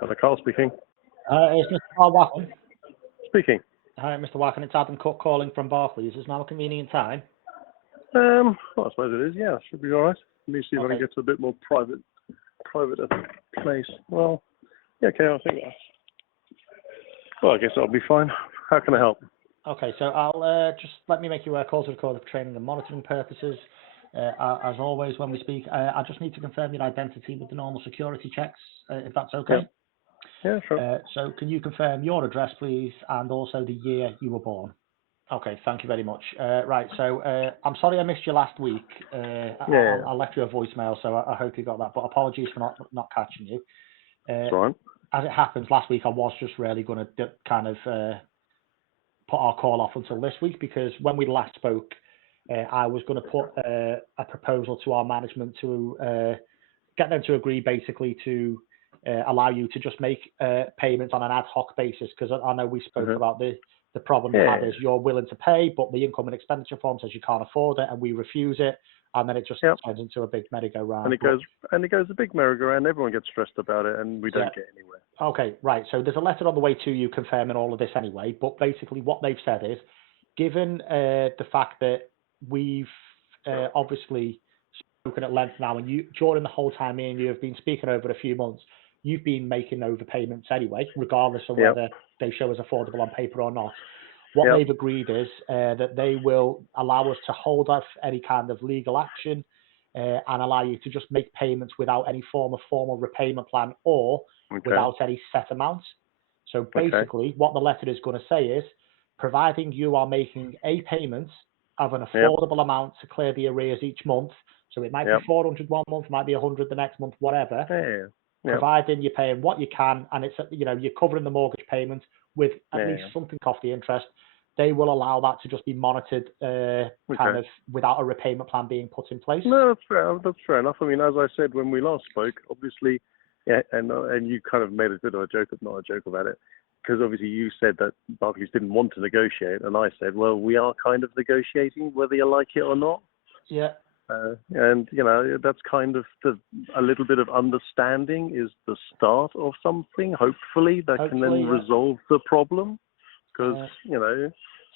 Hello, Carl speaking. It's Mr. Carl Wacken. Speaking. Hi, Mr. Wacken. It's Adam Cook calling from Barclays. Is now a convenient time? Well, I suppose it is. Yeah, should be all right. Let me see if I can Okay. get to a bit more private place. Well, yeah, okay, I think. Well, I guess I'll be fine. How can I help? Okay, so I'll just let me make you aware calls are recorded for training and monitoring purposes. As always, when we speak, I just need to confirm your identity with the normal security checks, if that's okay. Yeah, sure. So can you confirm your address, please, and also the year you were born? Okay, thank you very much. Right, so I'm sorry I missed you last week. I left you a voicemail, so I hope you got that. But apologies for not catching you. That's all right. As it happens, last week I was just really going to kind of put our call off until this week, because when we last spoke, I was going to put a proposal to our management to get them to agree basically to allow you to just make payments on an ad hoc basis, because I know we spoke about the problem you had is you're willing to pay, but the income and expenditure form says you can't afford it, and we refuse it, and then it just turns into a big merry-go-round. And it goes a big merry-go-round. Everyone gets stressed about it, and we don't get anywhere. Okay, right. So there's a letter on the way to you confirming all of this anyway. But basically, what they've said is, given the fact that we've obviously spoken at length now, and you during the whole time me and you have been speaking over a few months, you've been making overpayments anyway, regardless of whether they show as affordable on paper or not. What they've agreed is that they will allow us to hold off any kind of legal action and allow you to just make payments without any form of formal repayment plan or without any set amounts. So basically, what the letter is going to say is, providing you are making a payment of an affordable amount to clear the arrears each month, so it might be 400 one month, might be 100 the next month, whatever. Providing you're paying what you can, and it's you're covering the mortgage payment with at least something off the interest, they will allow that to just be monitored kind of without a repayment plan being put in place. No, that's fair enough. I mean, as I said when we last spoke, obviously, and you kind of made a bit of a joke, not a joke about it, because obviously you said that Barclays didn't want to negotiate, and I said, well, we are kind of negotiating, whether you like it or not. Yeah. And, that's kind of a little bit of understanding is the start of something, hopefully, that can then resolve the problem. Because,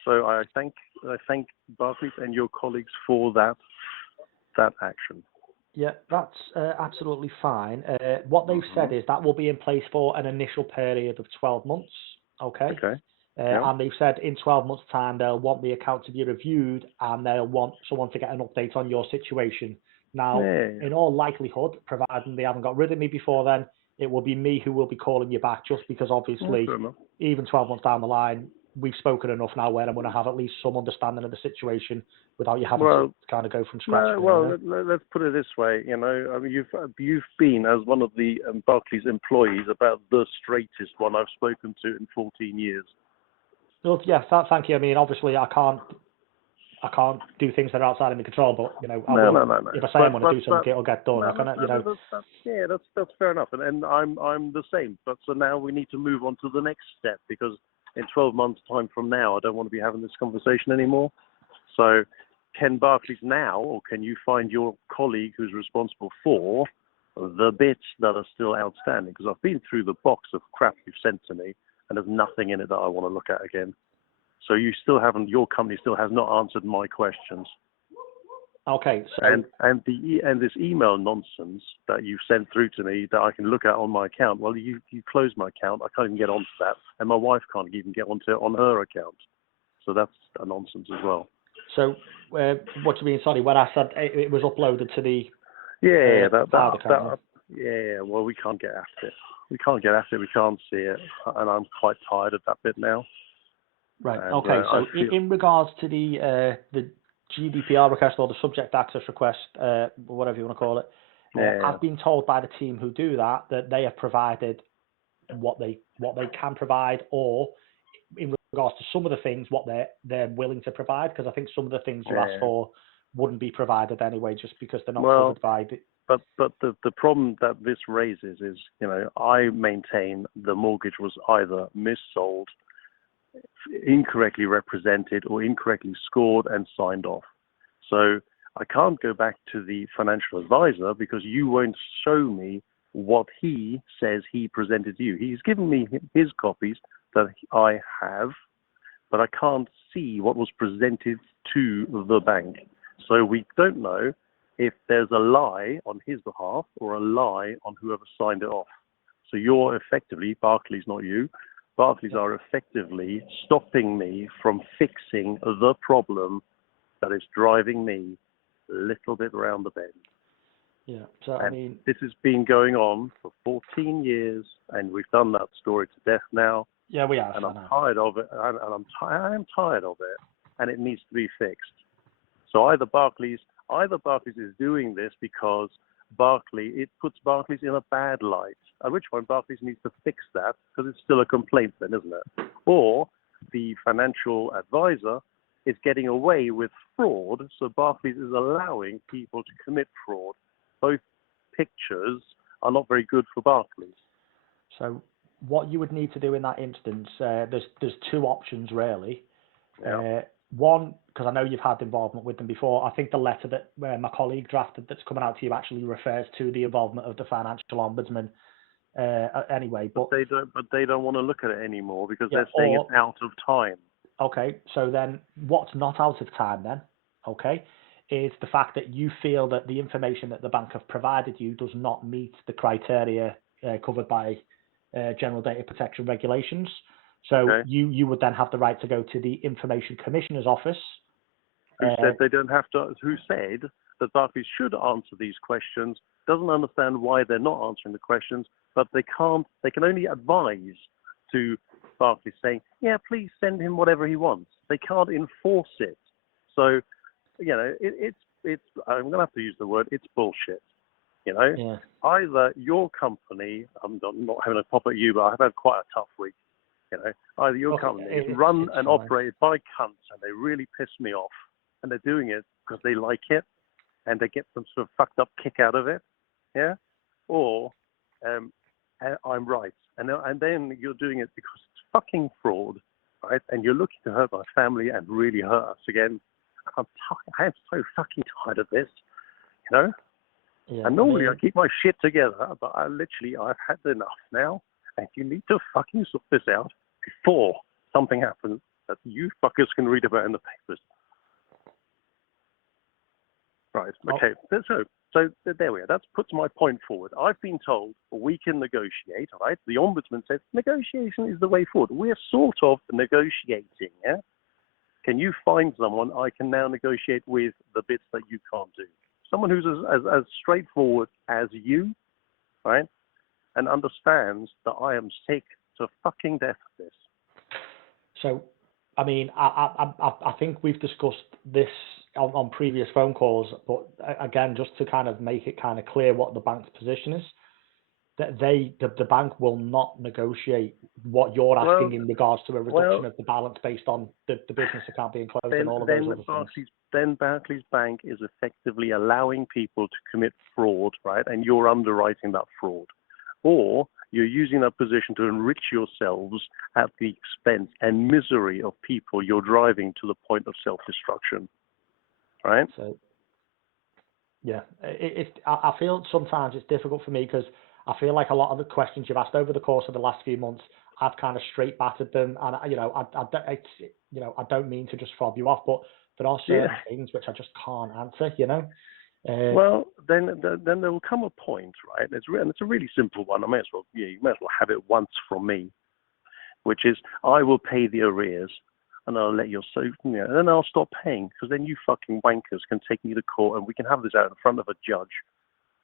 so I thank Barclays and your colleagues for that action. Yeah, that's absolutely fine. What they've said is that will be in place for an initial period of 12 months. Okay. And they've said in 12 months' time, they'll want the account to be reviewed and they'll want someone to get an update on your situation. Now, in all likelihood, providing they haven't got rid of me before then, it will be me who will be calling you back, just because obviously, even 12 months down the line, we've spoken enough now where I'm going to have at least some understanding of the situation without you having to kind of go from scratch. Let's put it this way. I mean, you've been, as one of the Barclays employees, about the straightest one I've spoken to in 14 years. Well, yes, thank you. I mean, obviously, I can't do things that are outside of my control, but no. If I say I'm going to do something, it'll get done. That's fair enough, and I'm the same. But so now we need to move on to the next step, because in 12 months' time from now, I don't want to be having this conversation anymore. So, can Barclays now, or can you find your colleague who's responsible for the bits that are still outstanding? Because I've been through the box of crap you've sent to me, and there's nothing in it that I want to look at again. So your company still has not answered my questions. Okay. So and this email nonsense that you've sent through to me that I can look at on my account. Well, you closed my account. I can't even get onto that, and my wife can't even get onto it on her account. So that's a nonsense as well. So what do you mean? Sorry, when I said it was uploaded to the well, we can't get at it. We can't get at it. We can't see it, and I'm quite tired of that bit now. Right. And, okay. So in regards to the GDPR request or the subject access request, whatever you want to call it, I've been told by the team who do that they have provided what they can provide, or in regards to some of the things what they're willing to provide, because I think some of the things you asked for wouldn't be provided anyway, just because they're not covered by it. But the problem that this raises is, I maintain the mortgage was either missold, incorrectly represented, or incorrectly scored and signed off. So I can't go back to the financial advisor because you won't show me what he says he presented to you. He's given me his copies that I have, but I can't see what was presented to the bank. So we don't know if there's a lie on his behalf or a lie on whoever signed it off. So you're effectively, Barclays, not you, Barclays are effectively stopping me from fixing the problem that is driving me a little bit around the bend. Yeah. So, and I mean, this has been going on for 14 years, and we've done that story to death now. yeah, we have. And I'm tired of it. I am tired of it, and it needs to be fixed. So either Barclays is doing this because it puts Barclays in a bad light, at which point Barclays needs to fix that because it's still a complaint then, isn't it? Or the financial advisor is getting away with fraud, so Barclays is allowing people to commit fraud. Both pictures are not very good for Barclays. So what you would need to do in that instance, there's two options really. Yeah. One, because I know you've had involvement with them before, I think the letter that my colleague drafted that's coming out to you actually refers to the involvement of the financial ombudsman. Anyway, but they don't want to look at it anymore because they're saying it's out of time. Okay, so then what's not out of time then? Okay, is the fact that you feel that the information that the bank have provided you does not meet the criteria covered by General Data Protection Regulations. So you would then have the right to go to the Information Commissioner's office. Who said they don't have to? Who said that Barclays should answer these questions? Doesn't understand why they're not answering the questions, but they can't. They can only advise to Barclays saying, "Yeah, please send him whatever he wants." They can't enforce it. So, it's. I'm going to have to use the word. It's bullshit. Either your company. I'm not having a pop at you, but I've had quite a tough week. Either your company is run and operated by cunts, and they really piss me off, and they're doing it because they like it, and they get some sort of fucked up kick out of it, or I'm right, and then you're doing it because it's fucking fraud, right? And you're looking to hurt my family and really hurt us again. I am so fucking tired of this, Yeah, and normally I keep my shit together, but I've had enough now, and you need to fucking sort this out before something happens that you fuckers can read about in the papers. Right. Okay. So there we are. That puts my point forward. I've been told we can negotiate. All right. The ombudsman says negotiation is the way forward. We're sort of negotiating. Yeah. Can you find someone I can now negotiate with the bits that you can't do? Someone who's as straightforward as you, right, and understands that I am sick to fucking death of this. So, I mean, I think we've discussed this on previous phone calls, but again, just to kind of make it kind of clear what the bank's position is, that the bank will not negotiate what you're asking in regards to a reduction of the balance based on the business account being closed and all of those other things. Then Barclays Bank is effectively allowing people to commit fraud, right? And you're underwriting that fraud. Or you're using that position to enrich yourselves at the expense and misery of people you're driving to the point of self-destruction, right? So, yeah, I feel sometimes it's difficult for me because I feel like a lot of the questions you've asked over the course of the last few months, I've kind of straight battered them, and I don't mean to just fob you off, but there are certain things which I just can't answer, Well, then there will come a point, right? It's a really simple one. You may as well have it once from me, which is I will pay the arrears, and I'll let and then I'll stop paying because then you fucking wankers can take me to court and we can have this out in front of a judge,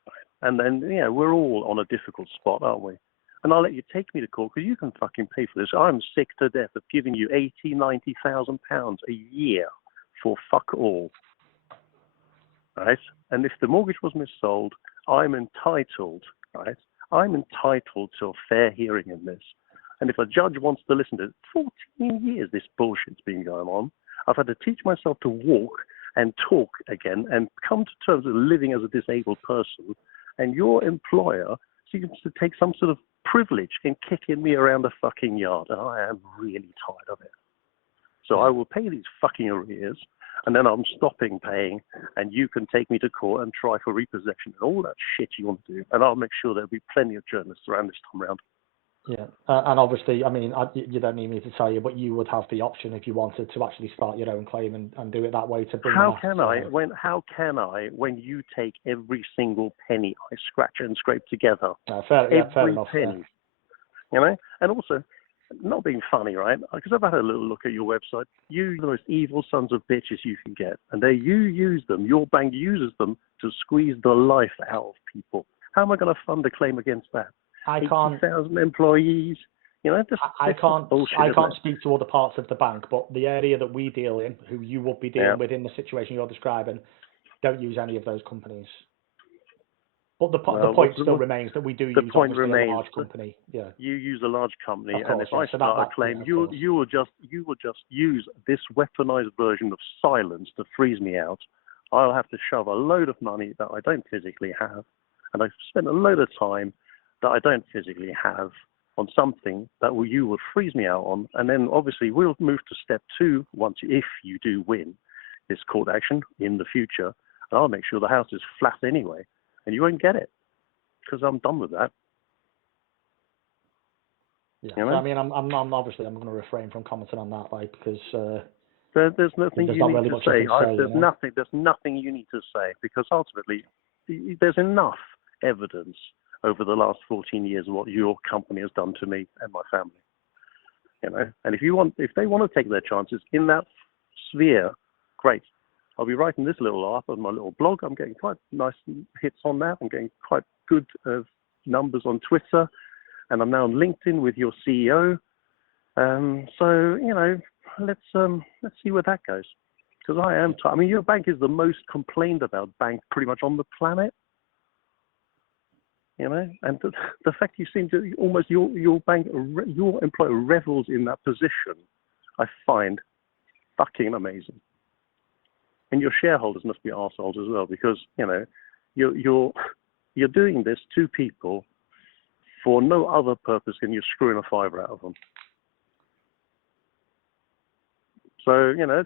right? And then we're all on a difficult spot, aren't we? And I'll let you take me to court because you can fucking pay for this. I'm sick to death of giving you £90,000 a year for fuck all. Right? And if the mortgage was missold, I'm entitled, right? I'm entitled to a fair hearing in this. And if a judge wants to listen to it, 14 years this bullshit's been going on. I've had to teach myself to walk and talk again and come to terms with living as a disabled person. And your employer seems to take some sort of privilege in kicking me around the fucking yard. And I am really tired of it. So I will pay these fucking arrears. and then I'm stopping paying, and you can take me to court and try for repossession and all that shit you want to do, and I'll make sure there'll be plenty of journalists around this time round. Yeah, and obviously, I mean, you don't need me to tell you, but you would have the option if you wanted to actually start your own claim and do it that way to bring How can I, when you take every single penny I scratch and scrape together? Fair enough. Penny, you know? And also, not being funny, right? Because I've had a little look at your website. You're the most evil sons of bitches you can get. And you use them, your bank uses them to squeeze the life out of people. How am I going to fund a claim against that? I can't. 80,000 employees. You know, I can't speak to other parts of the bank, but the area that we deal in, who you would be dealing with in the situation you're describing, don't use any of those companies. But the point still remains that we do use obviously a large company. Yeah. You use a large company, and if I start a claim, you will just use this weaponized version of silence to freeze me out. I'll have to shove a load of money that I don't physically have, and I've spent a load of time that I don't physically have on something that you will freeze me out on, and then obviously we'll move to step 2 if you do win this court action in the future, and I'll make sure the house is flat anyway, and you won't get it because I'm done with that. Yeah, you know? I mean, I'm obviously I'm going to refrain from commenting on that, because there's nothing you need to say. There's nothing you need to say, because ultimately there's enough evidence over the last 14 years of what your company has done to me and my family. You know, and if they want to take their chances in that sphere, great. I'll be writing this little up on my little blog. I'm getting quite nice hits on that. I'm getting quite good numbers on Twitter, and I'm now on LinkedIn with your CEO. So you know, let's see where that goes. Because I mean, your bank is the most complained about bank pretty much on the planet. You know, and the fact you seem to almost your bank, your employer revels in that position, I find fucking amazing. And your shareholders must be arseholes as well, because you know you're doing this to people for no other purpose than you're screwing a fiver out of them. So you know,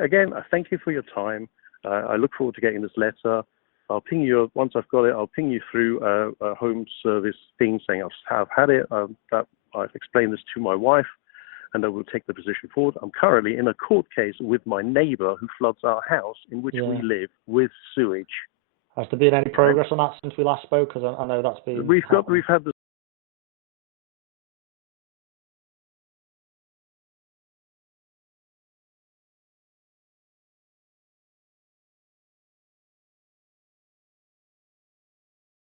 again, I thank you for your time. I look forward to getting this letter. I'll ping you once I've got it. I'll ping you through a home service thing saying I've had it. That I've explained this to my wife, and I will take the position forward. I'm currently in a court case with my neighbour who floods our house in which we live with sewage. Has there been any progress on that since we last spoke? Because I know that's been. We've had the